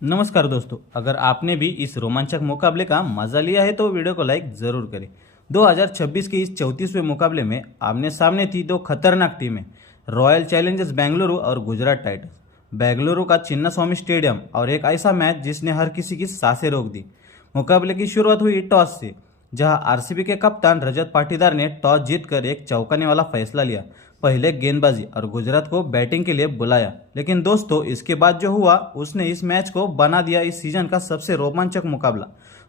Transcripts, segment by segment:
नमस्कार दोस्तों, अगर आपने भी इस रोमांचक मुकाबले का मजा लिया है तो वीडियो को लाइक जरूर करें। 2026 के इस 34वें मुकाबले में आमने सामने थी दो खतरनाक टीमें, रॉयल चैलेंजर्स बेंगलुरु और गुजरात टाइटंस। बेंगलुरु का चिन्नास्वामी स्टेडियम और एक ऐसा मैच जिसने हर किसी की सांसें रोक दी। मुकाबले की शुरुआत हुई टॉस से, जहां आरसीबी के कप्तान रजत पाटीदार ने टॉस जीतकर एक चौंकाने वाला फैसला लिया, पहले गेंदबाजी और गुजरात को बैटिंग के लिए बुलाया। लेकिन दोस्तों, इसके बाद जो हुआ उसने इस मैच को बना दिया इस सीजन का सबसे रोमांचक मुकाबला।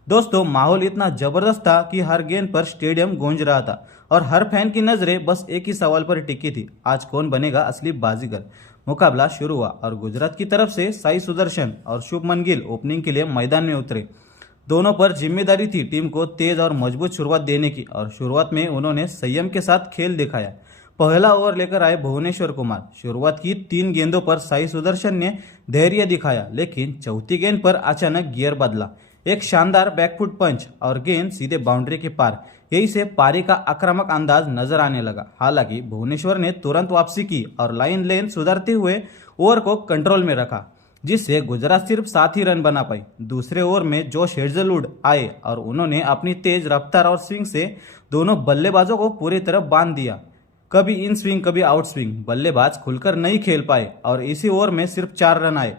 दोस्तों, माहौल इतना जबरदस्त था कि हर गेंद पर स्टेडियम गूंज रहा था और हर फैन की नजरें बस एक ही सवाल पर टिकी थी, आज कौन बनेगा असली बाजीगर। मुकाबला शुरू हुआ और गुजरात की तरफ से साई सुदर्शन और शुभमन गिल ओपनिंग के लिए मैदान में उतरे। दोनों पर जिम्मेदारी थी टीम को तेज और मजबूत शुरुआत देने की, और शुरुआत में उन्होंने संयम के साथ खेल दिखाया। पहला ओवर लेकर आए भुवनेश्वर कुमार। शुरुआत की 3 गेंदों पर साई सुदर्शन ने धैर्य दिखाया, लेकिन चौथी गेंद पर अचानक गियर बदला। एक शानदार बैकफुट पंच और गेंद सीधे बाउंड्री के पार। यही से पारी का आक्रामक अंदाज नजर आने लगा। हालांकि भुवनेश्वर ने तुरंत वापसी की और लाइन लेंथ सुधारते हुए ओवर को कंट्रोल में रखा, जिससे गुजरात सिर्फ 7 ही रन बना पाई। दूसरे ओवर में जोश हेजलवुड आए और उन्होंने अपनी तेज रफ्तार और स्विंग से दोनों बल्लेबाजों को पूरी तरह बांध दिया। कभी इन स्विंग कभी आउट स्विंग, बल्लेबाज खुलकर नहीं खेल पाए और इसी ओवर में सिर्फ 4 रन आए।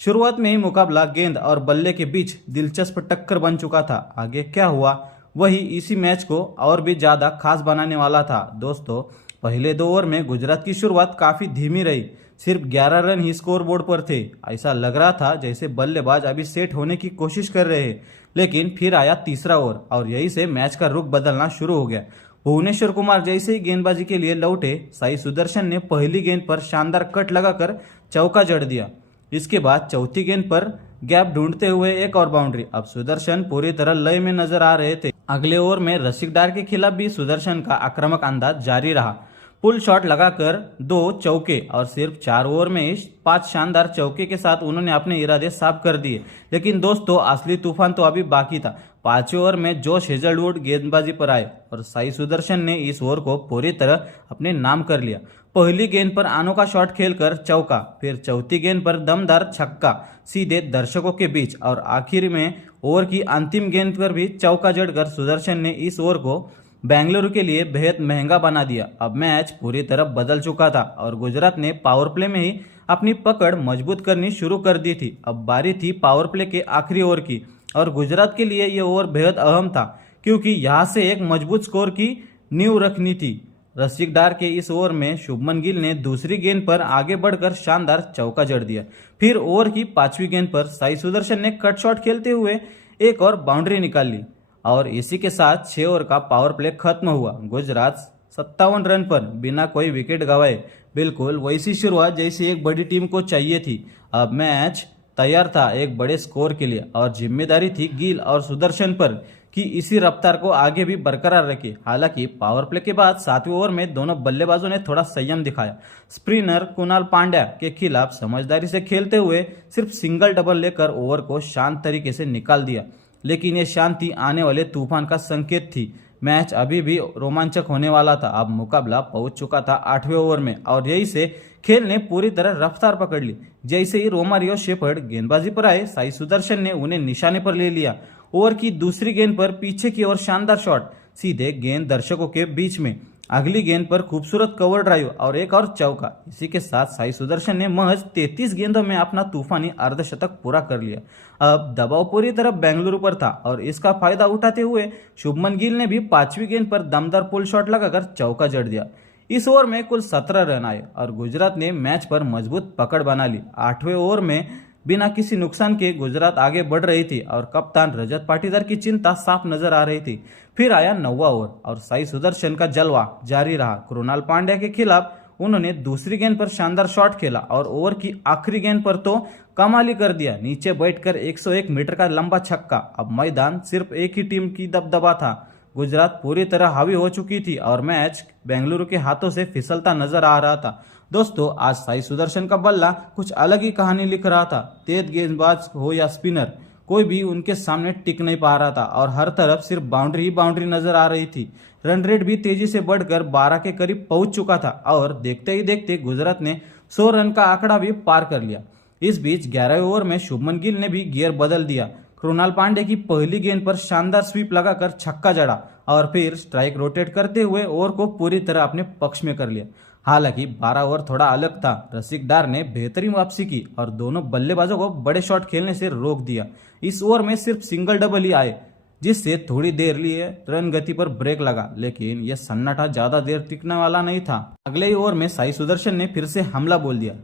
शुरुआत में ही मुकाबला गेंद और बल्ले के बीच दिलचस्प टक्कर बन चुका था। आगे क्या हुआ वही इसी मैच को और भी ज्यादा खास बनाने वाला था। दोस्तों, पहले 2 ओवर में गुजरात की शुरुआत काफी धीमी रही। सिर्फ 11 रन ही स्कोर बोर्ड पर थे। ऐसा लग रहा था जैसे बल्लेबाज अभी सेट होने की कोशिश कर रहे हैं। लेकिन फिर आया तीसरा ओवर और यही से मैच का रुख बदलना शुरू हो गया। भुवनेश्वर कुमार जैसे ही गेंदबाजी के लिए लौटे, साई सुदर्शन ने पहली गेंद पर शानदार कट लगाकर चौका जड़ दिया। इसके बाद चौथी गेंद पर गैप ढूंढते हुए एक और बाउंड्री। अब सुदर्शन पूरी तरह लय में नजर आ रहे थे। अगले ओवर में रसिकदार के खिलाफ भी सुदर्शन का आक्रामक अंदाज जारी रहा। पुल शॉट लगाकर 2 चौके और सिर्फ 4 ओवर में 5 शानदार चौके के साथ उन्होंने अपने इरादे साफ कर दिए। लेकिन दोस्तों, असली तूफान तो अभी बाकी था। 5वें ओवर में जोश हेजलवुड गेंदबाजी पर आए और साई सुदर्शन ने इस ओवर को पूरी तरह अपने नाम कर लिया। पहली गेंद पर अनोखा शॉट खेलकर चौका, फिर चौथी गेंद पर दमदार छक्का सीधे दर्शकों के बीच, और आखिर में ओवर की अंतिम गेंद पर भी चौका जड़कर सुदर्शन ने इस ओवर को बेंगलुरु के लिए बेहद महंगा बना दिया। अब मैच पूरी तरह बदल चुका था और गुजरात ने पावर प्ले में ही अपनी पकड़ मजबूत करनी शुरू कर दी थी। अब बारी थी पावर प्ले के आखिरी ओवर की, और गुजरात के लिए यह ओवर बेहद अहम था, क्योंकि यहां से एक मजबूत स्कोर की नींव रखनी थी। रसिकदार के इस ओवर में शुभमन गिल ने दूसरी गेंद पर आगे बढ़कर शानदार चौका जड़ दिया। फिर ओवर की 5वीं गेंद पर साई सुदर्शन ने कट शॉट खेलते हुए एक और बाउंड्री निकाल ली, और इसी के साथ 6 ओवर का पावर प्ले खत्म हुआ। गुजरात 57 रन पर बिना कोई विकेट गंवाए, बिल्कुल वैसी शुरुआत जैसी एक बड़ी टीम को चाहिए थी। अब मैच तैयार था एक बड़े स्कोर के लिए, और जिम्मेदारी थी गिल और सुदर्शन पर कि इसी रफ्तार को आगे भी बरकरार रखे। हालांकि पावर प्ले के बाद 7वें ओवर में दोनों बल्लेबाजों ने थोड़ा संयम दिखाया। स्पिनर कुणाल पांड्या के खिलाफ समझदारी से खेलते हुए सिर्फ सिंगल डबल लेकर ओवर को शांत तरीके से निकाल दिया। लेकिन ये शांति आने वाले तूफान का संकेत थी। मैच अभी भी रोमांचक होने वाला था। अब मुकाबला पहुंच चुका था 8वें ओवर में, और यही से खेल ने पूरी तरह रफ्तार पकड़ ली। जैसे ही रोमारियो शेफर्ड गेंदबाजी पर आए, साई सुदर्शन ने उन्हें निशाने पर ले लिया। ओवर की दूसरी गेंद पर पीछे की ओर शानदार शॉट, सीधे गेंद दर्शकों के बीच में। अगली गेंद पर खूबसूरत कवर ड्राइव और एक और चौका। इसी के साथ साई सुदर्शन ने महज 33 गेंदों में अपना तूफानी अर्धशतक पूरा कर लिया। अब दबाव पूरी तरह बेंगलुरु पर था, और इसका फायदा उठाते हुए शुभमन गिल ने भी 5वीं गेंद पर दमदार पुल शॉट लगाकर चौका जड़ दिया। इस ओवर में कुल 17 रन आए और गुजरात ने मैच पर मजबूत पकड़ बना ली। 8वें ओवर में बिना किसी नुकसान के गुजरात आगे बढ़ रही थी और कप्तान रजत पाटीदार की चिंता साफ नजर आ रही थी। फिर आया 9वां ओवर और साई सुदर्शन का जलवा जारी रहा। कृणाल पांड्या के खिलाफ उन्होंने दूसरी गेंद पर शानदार शॉट खेला और ओवर की आखिरी गेंद पर तो कमाल ही कर दिया। नीचे बैठकर 101 मीटर का लंबा छक्का। अब मैदान सिर्फ एक ही टीम की दबदबा था। गुजरात पूरी तरह हावी हो चुकी थी और मैच बेंगलुरु के हाथों से फिसलता नजर आ रहा था। दोस्तों, आज साई सुदर्शन का बल्ला कुछ अलग ही कहानी लिख रहा था। तेज गेंदबाज हो या स्पिनर, कोई भी उनके सामने टिक नहीं पा रहा था और हर तरफ सिर्फ बाउंड्री ही बाउंड्री नजर आ रही थी। रन रेट भी तेजी से बढ़कर 12 के करीब पहुंच चुका था और देखते ही देखते गुजरात ने 100 रन का आंकड़ा भी पार कर लिया। इस बीच 11वें ओवर में शुभमन गिल ने भी गियर बदल दिया। कृणाल पांडे की पहली गेंद पर शानदार स्वीप लगाकर छक्का जड़ा और फिर स्ट्राइक रोटेट करते हुए ओवर को पूरी तरह अपने पक्ष में कर लिया। हालांकि 12 ओवर थोड़ा अलग था। रसिक डार ने बेहतरीन वापसी की और दोनों बल्लेबाजों को बड़े शॉट खेलने से रोक दिया। इस ओवर में सिर्फ सिंगल डबल ही आए, जिससे थोड़ी देर लिए रन गति पर ब्रेक लगा, लेकिन यह सन्नाटा ज्यादा देर टिकने वाला नहीं था। अगले ही ओवर में साई सुदर्शन ने फिर से हमला बोल दिया।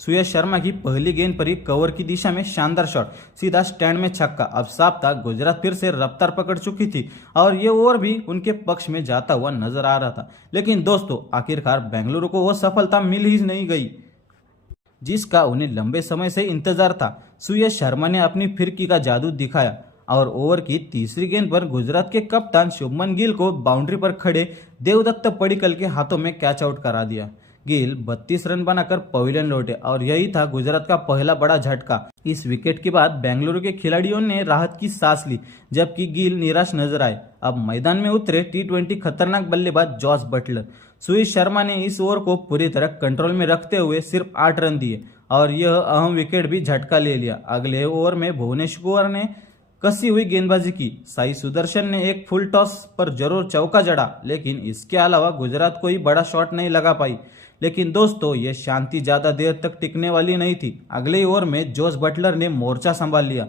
सुयश शर्मा की पहली गेंद पर ही कवर की दिशा में शानदार शॉट, सीधा स्टैंड में छक्का। अब साफ था गुजरात फिर से रफ्तार पकड़ चुकी थी और ये ओवर भी उनके पक्ष में जाता हुआ नजर आ रहा था। लेकिन दोस्तों, आखिरकार बेंगलुरु को वो सफलता मिल ही नहीं गई जिसका उन्हें लंबे समय से इंतजार था। सुयश शर्मा ने अपनी फिरकी का जादू दिखाया और ओवर की तीसरी गेंद पर गुजरात के कप्तान शुभमन गिल को बाउंड्री पर खड़े देवदत्त पडिक्कल के हाथों में कैच आउट करा दिया। गिल 32 रन बनाकर पवेलियन लौटे और यही था गुजरात का पहला बड़ा झटका। इस विकेट के बाद बेंगलुरु के खिलाड़ियों ने राहत की सांस ली, जबकि गिल निराश नजर आए। अब मैदान में उतरे T20 खतरनाक बल्लेबाज जॉस बटलर। सुयश शर्मा ने इस ओवर को पूरी तरह कंट्रोल में रखते हुए सिर्फ 8 रन दिए और यह अहम विकेट भी झटका ले लिया। अगले ओवर में भुवनेश्वर ने कसी हुई गेंदबाजी की। साई सुदर्शन ने एक फुल टॉस पर जरूर चौका जड़ा, लेकिन इसके अलावा गुजरात कोई बड़ा शॉट नहीं लगा पाई। लेकिन दोस्तों, ये शांति ज्यादा देर तक टिकने वाली नहीं थी। अगले ओवर में जोस बटलर ने मोर्चा संभाल लिया।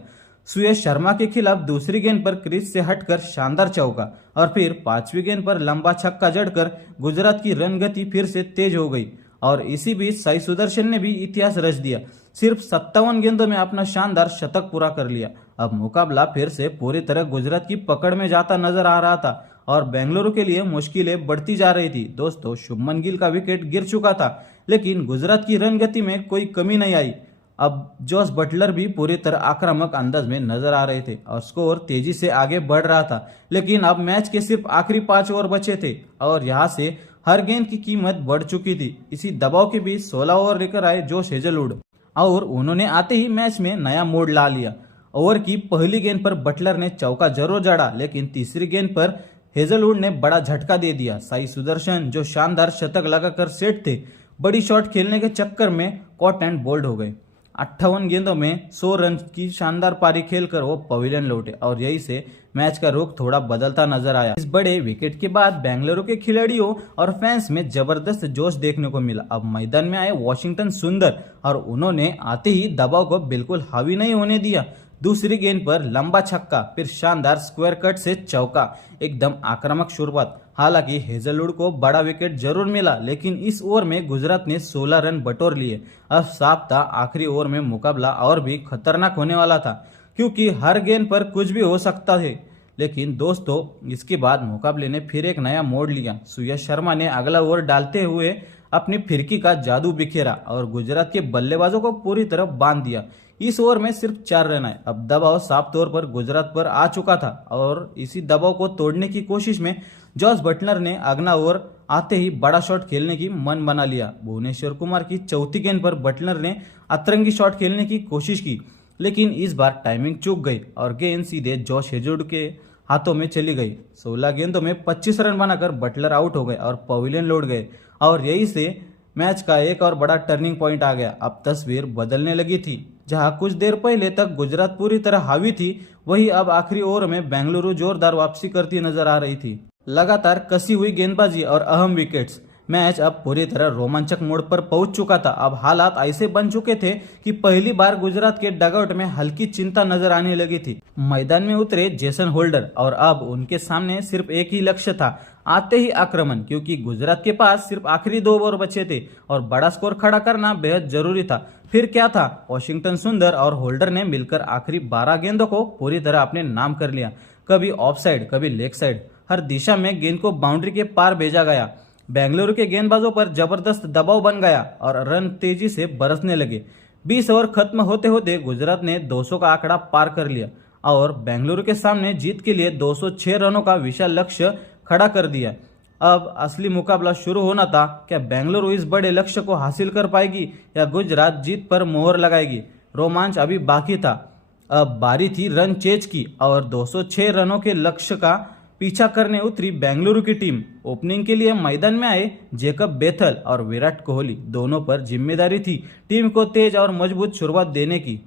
सुयश शर्मा के खिलाफ दूसरी गेंद पर क्रीज से हटकर शानदार चौका और फिर पांचवी गेंद पर लंबा छक्का जड़कर गुजरात की रन गति फिर से तेज हो गई। और इसी बीच साई सुदर्शन ने भी इतिहास रच दिया, सिर्फ 57 गेंदों में अपना शानदार शतक पूरा कर लिया। अब मुकाबला फिर से पूरी तरह गुजरात की पकड़ में जाता नजर आ रहा था और बेंगलुरु के लिए मुश्किलें बढ़ती जा रही थी। दोस्तों, शुभमन गिल का विकेट गिर चुका था, लेकिन गुजरात की रन गति में कोई कमी नहीं आई। अब जोस बटलर भी पूरी तरह आक्रामक अंदाज में नजर आ रहे थे और स्कोर तेजी से आगे बढ़ रहा था। लेकिन अब मैच के सिर्फ आखिरी 5 ओवर बचे थे और यहाँ से हर गेंद की कीमत बढ़ चुकी थी। इसी दबाव के बीच 16 ओवर लेकर आए जोश हेजलवुड और उन्होंने आते ही मैच में नया मोड़ ला लिया। ओवर की पहली गेंद पर बटलर ने चौका जरूर जड़ा, लेकिन तीसरी गेंद पर हेजलवुड ने बड़ा झटका दे दिया। साई सुदर्शन, जो शानदार शतक लगाकर सेट थे, बड़ी शॉट खेलने के चक्कर में कॉट एंड बोल्ड हो गए। 58 गेंदों में 100 रन की शानदार पारी खेलकर वो पवेलियन लौटे और यही से मैच का रुख थोड़ा बदलता नजर आया। इस बड़े विकेट के बाद बेंगलुरु के खिलाड़ियों और फैंस में जबरदस्त जोश देखने को मिला। अब मैदान में आए वाशिंगटन सुंदर और उन्होंने आते ही दबाव को बिल्कुल हावी नहीं होने दिया। दूसरी गेंद पर लंबा छक्का, फिर शानदार स्क्वायर कट से चौका, एकदम आक्रामक शुरुआत। हालांकि हेजलवुड को बड़ा विकेट जरूर मिला, लेकिन इस ओवर में गुजरात ने 16 रन बटोर लिए। अब साफ था आखिरी ओवर में मुकाबला और भी खतरनाक होने वाला था, क्योंकि हर गेंद पर कुछ भी हो सकता है। लेकिन दोस्तों, इसके बाद मुकाबले ने फिर एक नया मोड़ लिया। सुयश शर्मा ने अगला ओवर डालते हुए अपनी फिरकी का जादू बिखेरा और गुजरात के बल्लेबाजों को पूरी तरह बांध दिया। इस ओवर में सिर्फ 4 रन आए। अब दबाव साफ तौर पर गुजरात पर आ चुका था और इसी दबाव को तोड़ने की कोशिश में जॉस बटलर ने अगला ओवर आते ही बड़ा शॉट खेलने की मन बना लिया। भुवनेश्वर कुमार की चौथी गेंद पर बटलर ने अतरंगी शॉट खेलने की कोशिश की, लेकिन इस बार टाइमिंग चूक गई और गेंद सीधे जोश हेजलवुड के हाथों में चली गई। 16 गेंदों में 25 रन बनाकर बटलर आउट हो गए और पवेलियन लौट गए और यही से मैच का एक और बड़ा टर्निंग पॉइंट आ गया। अब तस्वीर बदलने लगी थी। जहां कुछ देर पहले तक गुजरात पूरी तरह हावी थी, वही अब आखिरी ओवर में बेंगलुरु जोरदार वापसी करती नजर आ रही थी। लगातार कसी हुई गेंदबाजी और अहम विकेट्स, मैच अब पूरी तरह रोमांचक मोड़ पर पहुंच चुका था। अब हालात ऐसे बन चुके थे कि पहली बार गुजरात के डगआउट में हल्की चिंता नजर आने लगी थी। मैदान में उतरे जेसन होल्डर और अब उनके सामने सिर्फ एक ही लक्ष्य था, आते ही आक्रमण, क्योंकि गुजरात के पास सिर्फ आखिरी 2 ओवर बचे थे और बड़ा स्कोर खड़ा करना बेहद जरूरी था। फिर क्या था, वाशिंगटन सुंदर और होल्डर ने मिलकर आखिरी 12 गेंदों को पूरी तरह अपने नाम कर लिया। कभी ऑफ साइड, कभी लेग साइड, हर दिशा में गेंद को बाउंड्री के पार भेजा गया। बेंगलुरु के गेंदबाजों पर जबरदस्त दबाव बन गया और रन तेजी से बरसने लगे। 20 ओवर खत्म होते होते गुजरात ने 200 का आंकड़ा पार कर लिया और बेंगलुरु के सामने जीत के लिए 206 रनों का विशाल लक्ष्य खड़ा कर दिया। अब असली मुकाबला शुरू होना था। क्या बेंगलुरु इस बड़े लक्ष्य को हासिल कर पाएगी या गुजरात जीत पर मोहर लगाएगी? रोमांच अभी बाकी था। अब बारी थी रन चेज की और 206 रनों के लक्ष्य का पीछा करने उतरी बेंगलुरु की टीम। ओपनिंग के लिए मैदान में आए जेकब बेथल और विराट कोहली दोनों पर जिम्मेदारी थी टीम को तेज और मजबूत शुरुआत देने की।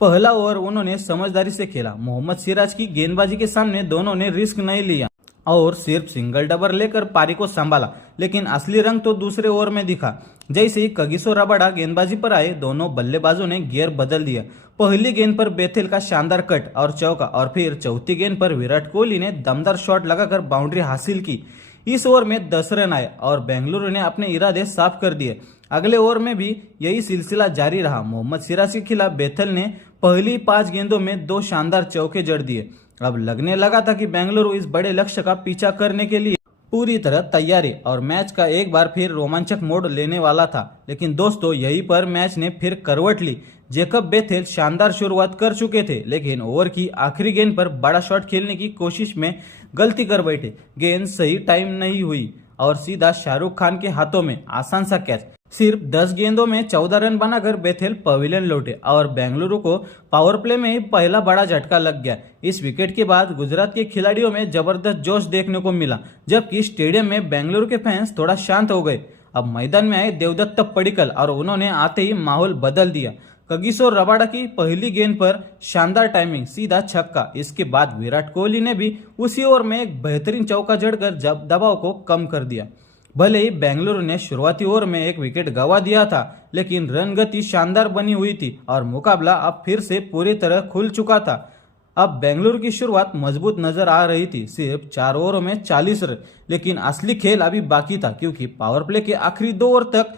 पहला ओवर उन्होंने समझदारी से खेला। मोहम्मद सिराज की गेंदबाजी के सामने दोनों ने रिस्क नहीं लिया और सिर्फ सिंगल डबल लेकर पारी को संभाला, लेकिन असली रंग तो दूसरे ओवर में दिखा। जैसे ही कगिसो रबाडा गेंदबाजी पर आए, दोनों बल्लेबाजों ने गियर बदल दिया। पहली गेंद पर बेथेल का शानदार कट और चौका और फिर चौथी गेंद पर विराट कोहली ने दमदार शॉट लगाकर बाउंड्री हासिल की। इस ओवर में 10 रन आए और बेंगलुरु ने अपने इरादे साफ कर दिए। अगले ओवर में भी यही सिलसिला जारी रहा। मोहम्मद सिराज के खिलाफ बेथल ने पहली 5 गेंदों में 2 शानदार चौके जड़ दिए। अब लगने लगा था कि बेंगलुरु इस बड़े लक्ष्य का पीछा करने के लिए पूरी तरह तैयारी और मैच का एक बार फिर रोमांचक मोड़ लेने वाला था। लेकिन दोस्तों, यहीं पर मैच ने फिर करवट ली। जेकब बेथेल शानदार शुरुआत कर चुके थे, लेकिन ओवर की आखिरी गेंद पर बड़ा शॉट खेलने की कोशिश में गलती कर बैठे। गेंद सही टाइम नहीं हुई और सीधा शाहरुख खान के हाथों में आसान सा कैच। सिर्फ 10 गेंदों में 14 रन बनाकर बेथेल पवेलियन लौटे और बेंगलुरु को पावर प्ले में ही पहला बड़ा झटका लग गया। इस विकेट के बाद गुजरात के खिलाड़ियों में जबरदस्त जोश देखने को मिला, जबकि स्टेडियम में बेंगलुरु के फैंस थोड़ा शांत हो गए। अब मैदान में आए देवदत्त पडिक्कल और उन्होंने आते ही माहौल बदल दिया। कगिसो रबाडा की पहली गेंद पर शानदार टाइमिंग, सीधा छक्का। इसके बाद विराट कोहली ने भी उसी ओवर में एक बेहतरीन चौका जड़कर दबाव को कम कर दिया। भले ही बेंगलुरु ने शुरुआती ओवर में एक विकेट गंवा दिया था, लेकिन रन गति शानदार बनी हुई थी और मुकाबला अब फिर से पूरी तरह खुल चुका था। अब बेंगलुरु की शुरुआत मजबूत नजर आ रही थी, सिर्फ 4 ओवरों में 40 रन। लेकिन असली खेल अभी बाकी था, क्योंकि पावर प्ले के आखिरी 2 ओवर तक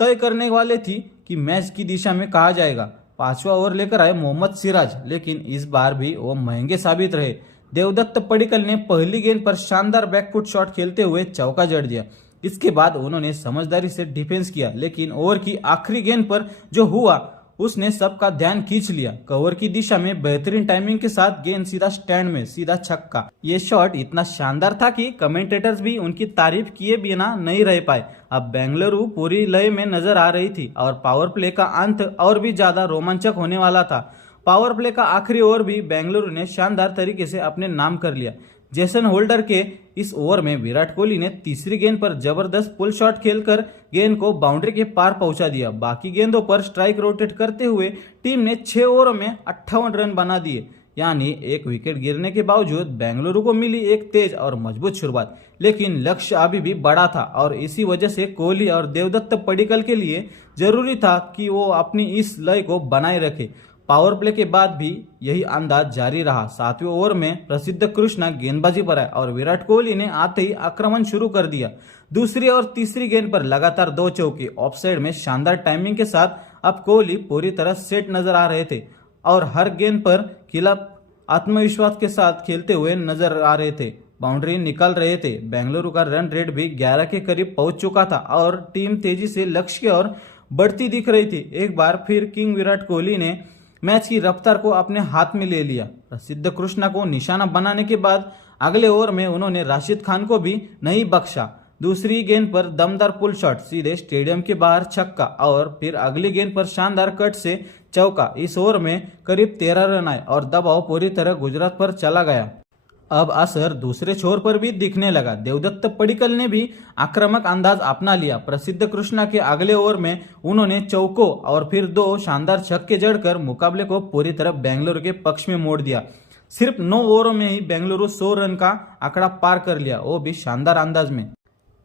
तय करने वाले थी कि मैच की दिशा में कहा जाएगा। 5वां ओवर लेकर आए मोहम्मद सिराज, लेकिन इस बार भी वो महंगे साबित रहे। देवदत्त पडिक्कल ने पहली गेंद पर शानदार बैकफुट शॉट खेलते हुए चौका जड़ दिया। इसके बाद उन्होंने समझदारी से डिफेंस किया, लेकिन ओवर की आखिरी गेंद पर जो हुआ उसने सबका ध्यान खींच लिया। कवर की दिशा में बेहतरीन टाइमिंग के साथ गेंद सीधा स्टैंड में, सीधा छक्का। ये शॉट इतना शानदार था कि कमेंटेटर्स भी उनकी तारीफ किए बिना नहीं रह पाए। अब बेंगलुरु पूरी लय में नजर आ रही थी और पावर प्ले का अंत और भी ज्यादा रोमांचक होने वाला था। पावर प्ले का आखिरी ओवर भी बेंगलुरु ने शानदार तरीके से अपने नाम कर लिया। जेसन होल्डर के इस ओवर में विराट कोहली ने तीसरी गेंद पर जबरदस्त पुल शॉट खेलकर गेंद को बाउंड्री के पार पहुंचा दिया। बाकी गेंदों पर स्ट्राइक रोटेट करते हुए टीम ने 6 ओवरों में 58 रन बना दिए। यानी एक विकेट गिरने के बावजूद बेंगलुरु को मिली एक तेज और मजबूत शुरुआत। लेकिन लक्ष्य अभी भी बड़ा था और इसी वजह से कोहली और देवदत्त पडिक्कल के लिए जरूरी था कि वो अपनी इस लय को बनाए रखे। पावर प्ले के बाद भी यही अंदाज जारी रहा। 7वें ओवर में प्रसिद्ध कृष्णा गेंदबाजी पर आए और विराट कोहली ने आते ही आक्रमण शुरू कर दिया। दूसरी और तीसरी गेंद पर लगातार 2 चौके ऑफसाइड में शानदार टाइमिंग के साथ अब कोहली पूरी तरह सेट नजर आ रहे थे और हर गेंद पर खिलाफ आत्मविश्वास के साथ खेलते हुए नजर आ रहे थे। बाउंड्री निकाल रहे थे। बेंगलुरु का रन रेट भी 11 के करीब पहुंच चुका था और टीम तेजी से लक्ष्य की ओर बढ़ती दिख रही थी। एक बार फिर किंग विराट कोहली ने मैच की रफ्तार को अपने हाथ में ले लिया। प्रसिद्ध कृष्णा को निशाना बनाने के बाद अगले ओवर में उन्होंने राशिद खान को भी नहीं बख्शा। दूसरी गेंद पर दमदार पुल शॉट, सीधे स्टेडियम के बाहर छक्का और फिर अगली गेंद पर शानदार कट से चौका। इस ओवर में करीब 13 रन आए और दबाव पूरी तरह गुजरात पर चला गया। अब असर दूसरे छोर पर भी दिखने लगा। देवदत्त पडिक्कल ने भी आक्रामक अंदाज अपना लिया। प्रसिद्ध कृष्णा के अगले ओवर में उन्होंने चौकों और फिर 2 शानदार छक्के जड़कर मुकाबले को पूरी तरह बेंगलुरु के पक्ष में मोड़ दिया। सिर्फ 9 ओवरों में ही बेंगलुरु 100 रन का आंकड़ा पार कर लिया, वो भी शानदार अंदाज में।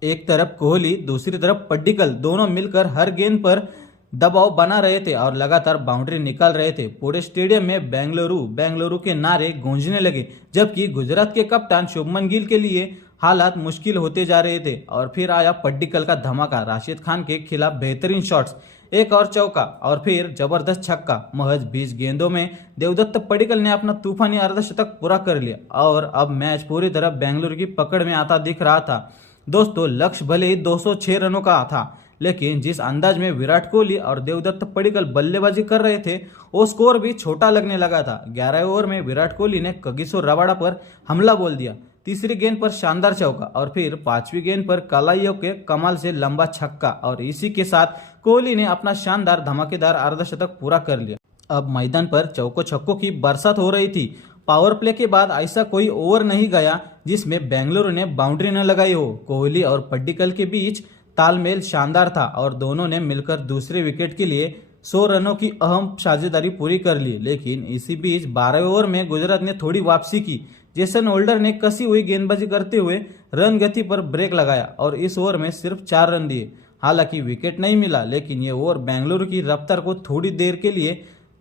एक तरफ कोहली, दूसरी तरफ पडिक्कल, दोनों मिलकर हर गेंद पर दबाव बना रहे थे और लगातार बाउंड्री निकाल रहे थे। पूरे स्टेडियम में बेंगलुरु बेंगलुरु के नारे गूंजने लगे, जबकि गुजरात के कप्तान शुभमन गिल के लिए हालात मुश्किल होते जा रहे थे। और फिर आया पडिक्कल का धमाका। राशिद खान के खिलाफ बेहतरीन शॉट्स, एक और चौका और फिर जबरदस्त छक्का। महज 20 गेंदों में देवदत्त पडिक्कल ने अपना तूफानी अर्धशतक पूरा कर लिया और अब मैच पूरी तरह बेंगलुरु की पकड़ में आता दिख रहा था। दोस्तों, लक्ष्य भले ही 206 रनों का था, लेकिन जिस अंदाज में विराट कोहली और देवदत्त पडिक्कल बल्लेबाजी कर रहे थे, वो स्कोर भी छोटा लगने लगा था। 11वें ओवर में विराट कोहली ने कगिसो रबाडा पर हमला बोल दिया। तीसरी गेंद पर शानदार चौका और फिर 5वीं गेंद पर कलाइयों के कमाल से लंबा छक्का और इसी के साथ कोहली ने अपना शानदार धमाकेदार अर्धशतक पूरा कर लिया। अब मैदान पर चौको छक्कों की बरसात हो रही थी। पावर प्ले के बाद ऐसा कोई ओवर नहीं गया जिसमें बेंगलुरु ने बाउंड्री न लगाई हो। कोहली और पड्डिकल के बीच तालमेल शानदार था और दोनों ने मिलकर दूसरे विकेट के लिए 100 रनों की अहम साझेदारी पूरी कर ली। लेकिन इसी बीच 12वें ओवर में गुजरात ने थोड़ी वापसी की। जेसन होल्डर ने कसी हुई गेंदबाजी करते हुए रन गति पर ब्रेक लगाया और इस ओवर में सिर्फ 4 रन दिए। हालांकि विकेट नहीं मिला, लेकिन ये ओवर बेंगलुरु की रफ्तार को थोड़ी देर के लिए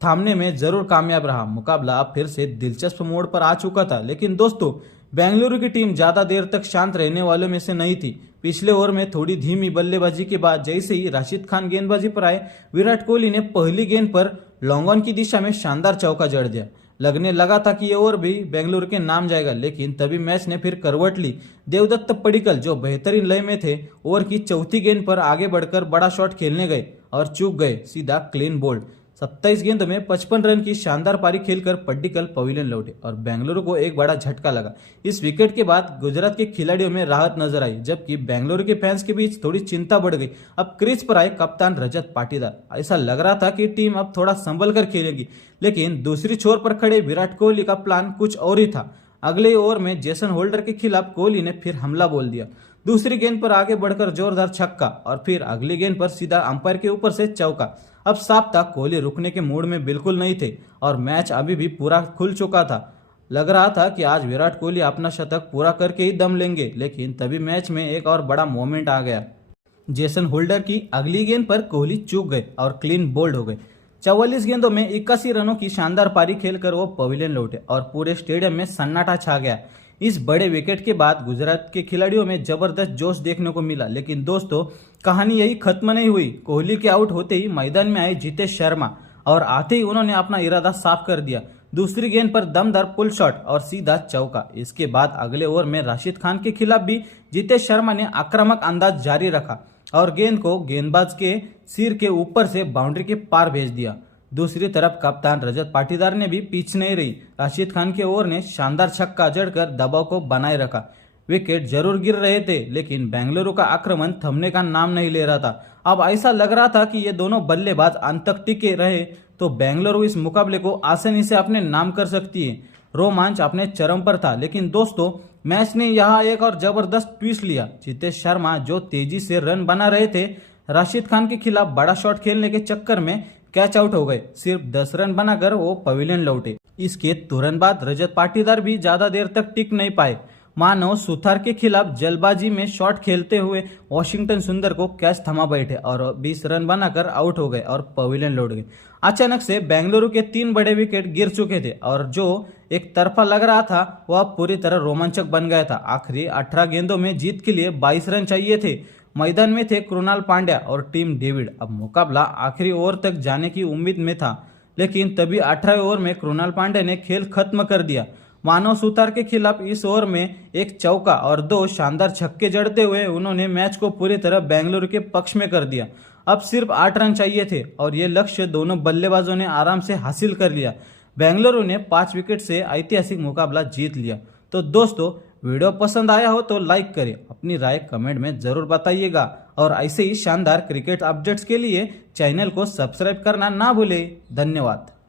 थामने में जरूर कामयाब रहा। मुकाबला अब फिर से दिलचस्प मोड़ पर आ चुका था, लेकिन दोस्तों बेंगलुरु की टीम ज्यादा देर तक शांत रहने वालों में से नहीं थी। पिछले ओवर में थोड़ी धीमी बल्लेबाजी के बाद जैसे ही राशिद खान गेंदबाजी पर आए, विराट कोहली ने पहली गेंद पर लॉन्ग ऑन की दिशा में शानदार चौका जड़ दिया। लगने लगा था कि ये ओवर भी बेंगलुरु के नाम जाएगा, लेकिन तभी मैच ने फिर करवट ली। देवदत्त पडिक्कल जो बेहतरीन लय में थे, ओवर की चौथी गेंद पर आगे बढ़कर बड़ा शॉट खेलने गए और चूक गए, सीधा क्लीन बोल्ड। 27 गेंदों में 55 रन की शानदार पारी खेलकर पड्डिकल पवेलियन लौटे और बेंगलुरु को एक बड़ा झटका लगा। इस विकेट के बाद गुजरात के खिलाड़ियों में राहत नजर आई, जबकि बेंगलुरु के फैंस के बीच थोड़ी चिंता बढ़ गई। अब क्रीज पर आए कप्तान रजत पाटीदार। ऐसा लग रहा था कि टीम अब थोड़ा संभल कर खेलेगी, लेकिन दूसरी छोर पर खड़े विराट कोहली का प्लान कुछ और ही था। अगले ओवर में जेसन होल्डर के खिलाफ कोहली ने फिर हमला बोल दिया। दूसरी गेंद पर आगे बढ़कर जोरदार छक्का और फिर अगली गेंद पर सीधा अंपायर के ऊपर से चौका। अब साफ था कोहली रुकने के मूड में बिल्कुल नहीं थे और मैच अभी भी पूरा खुल चुका था। लग रहा था कि आज विराट कोहली अपना शतक पूरा करके ही दम लेंगे, लेकिन तभी मैच में एक और बड़ा मोमेंट आ गया। जेसन होल्डर की अगली गेंद पर कोहली चूक गए और क्लीन बोल्ड हो गए। 44 गेंदों में 81 रनों की शानदार पारी खेलकर वो पवेलियन लौटे और पूरे स्टेडियम में सन्नाटा छा गया। इस बड़े विकेट के बाद गुजरात के खिलाड़ियों में जबरदस्त जोश देखने को मिला, लेकिन दोस्तों कहानी यही खत्म नहीं हुई। कोहली के आउट होते ही मैदान में आए जितेश शर्मा और आते ही उन्होंने अपना इरादा साफ कर दिया। दूसरी गेंद पर दमदार पुल शॉट और सीधा चौका। इसके बाद अगले ओवर में राशिद खान के खिलाफ भी जितेश शर्मा ने आक्रामक अंदाज जारी रखा और गेंद को गेंदबाज के सिर के ऊपर से बाउंड्री के पार भेज दिया। दूसरी तरफ कप्तान रजत पाटीदार ने भी पीछे नहीं रही। राशिद खान के ओवर ने शानदार छक्का जड़कर दबाव को बनाए रखा। विकेट जरूर गिर रहे थे, लेकिन बेंगलुरु का आक्रमण थमने का नाम नहीं ले रहा था। अब ऐसा लग रहा था कि ये दोनों बल्लेबाज अंत तक टिके रहे तो बेंगलुरु इस मुकाबले को आसानी से अपने नाम कर सकती है। रोमांच अपने चरम पर था, लेकिन दोस्तों मैच ने यहाँ एक और जबरदस्त ट्विस्ट लिया। जितेश शर्मा जो तेजी से रन बना रहे थे, राशिद खान के खिलाफ बड़ा शॉट खेलने के चक्कर में कैच आउट हो गए। सिर्फ 10 रन बनाकर वो पवेलियन लौटे। इसके तुरंत बाद रजत पाटीदार भी ज्यादा देर तक टिक नहीं पाए। मानो सुथार के खिलाफ जल्दबाजी में शॉट खेलते हुए वॉशिंगटन सुंदर को कैच थमा बैठे और 20 रन बनाकर आउट हो गए और पवेलियन लौट गए। अचानक से बेंगलुरु के 3 बड़े विकेट गिर चुके थे और जो एक तरफा लग रहा था वह पूरी तरह रोमांचक बन गया था। आखिरी 18 गेंदों में जीत के लिए 22 रन चाहिए थे। मैदान में थे कृणाल पांड्या और टीम डेविड। अब मुकाबला आखिरी ओवर तक जाने की उम्मीद में था, लेकिन तभी 18वें ओवर में कृणाल पांड्या ने खेल खत्म कर दिया। मानव सुतार के खिलाफ इस ओवर में एक चौका और 2 शानदार छक्के जड़ते हुए उन्होंने मैच को पूरी तरह बेंगलुरु के पक्ष में कर दिया। अब सिर्फ 8 रन चाहिए थे और ये लक्ष्य दोनों बल्लेबाजों ने आराम से हासिल कर लिया। बेंगलुरु ने 5 विकेट से ऐतिहासिक मुकाबला जीत लिया। तो दोस्तों वीडियो पसंद आया हो तो लाइक करें, अपनी राय कमेंट में जरूर बताइएगा और ऐसे ही शानदार क्रिकेट अपडेट्स के लिए चैनल को सब्सक्राइब करना ना भूलें। धन्यवाद।